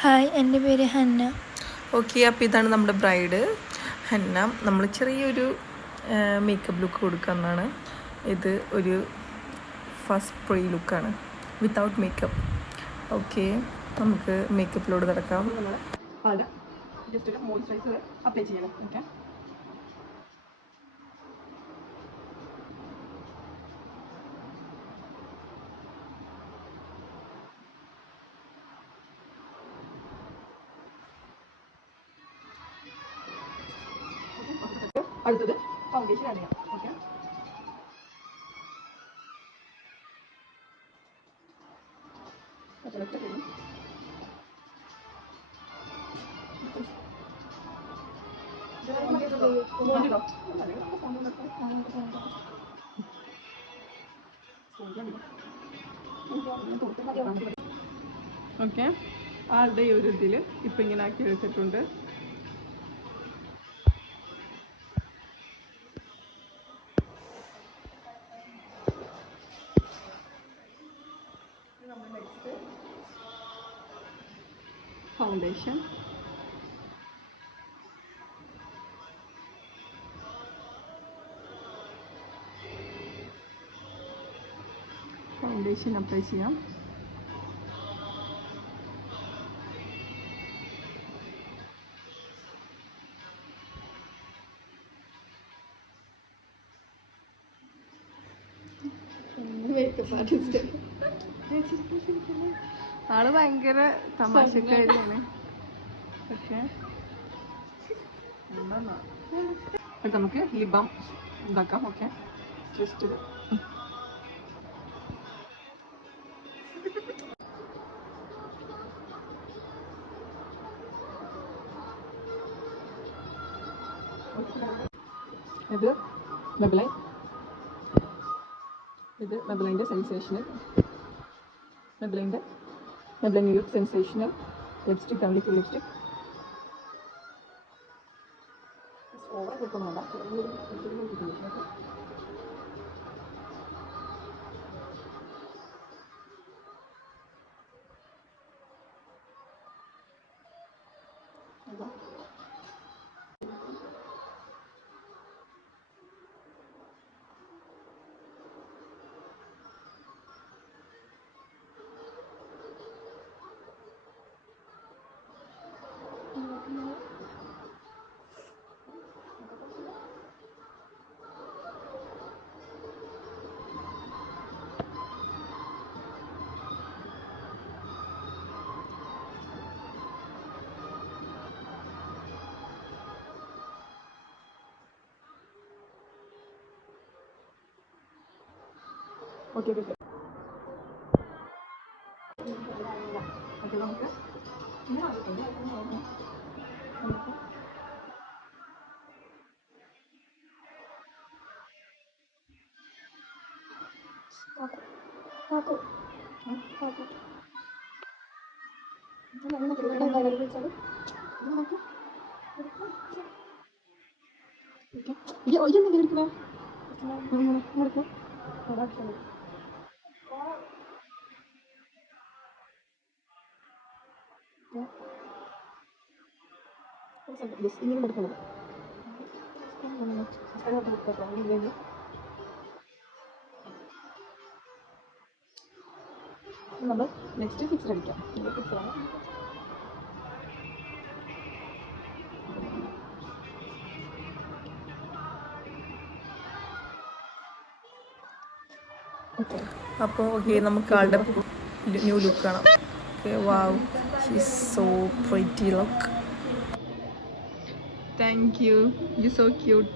Hi, എൻ്റെ പേര് Hannah. Okay, അപ്പോൾ ഇതാണ് നമ്മുടെ ബ്രൈഡ് ഹന്ന. നമ്മൾ ചെറിയൊരു മേക്കപ്പ് ലുക്ക് കൊടുക്കുന്നതാണ്. ഇത് ഒരു ഫസ്റ്റ് പ്രീ ലുക്കാണ്, വിത്തൗട്ട് മേക്കപ്പ്. ഓക്കെ, നമുക്ക് മേക്കപ്പിലോട് നടക്കാം. ജസ്റ്റ് ഒരു മോയ്സ്ചറൈസർ അപ്ലൈ ചെയ്യണം. ഓക്കെ, അടുത്തത് ഫൗണ്ടേഷൻ ആഡ് ചെയ്യാം. ഓക്കെ, ഓക്കെ, ആളുടെ ഈ ഒരു ഇതിൽ ഇപ്പം ഇങ്ങനെ ആക്കി വെച്ചിട്ടുണ്ട്. ഫൗണ്ടേഷൻ അപ്ലൈ ചെയ്യാം. ആള് ഭയങ്കര തമാശക്കാരിയാണ്. പക്ഷേ നമുക്ക് ലിപ് ബാം ഉണ്ടാക്കാം. ഓക്കെ, ജസ്റ്റ് ഇത് മെബ്ലൈൻ, ഇത് മെബ്ലൈൻ്റെ സെൻസേഷണൽ സെൻസേഷണൽ ലിപ്സ്റ്റിക് ആണ്, ലിക്വിഡ് ലിപ്സ്റ്റിക്. ഓവർ കിട്ടുന്നുണ്ട. ഓക്കെ, നമുക്ക് നമ്മൾ നെക്സ്റ്റ് ഫിക്സ് അടിക്കാം. അപ്പോൾ ഓക്കെ, നമുക്ക് ആളുടെ ന്യൂ ലുക്ക് കാണാം. Okay, wow, she is so pretty look. Thank you, you so cute.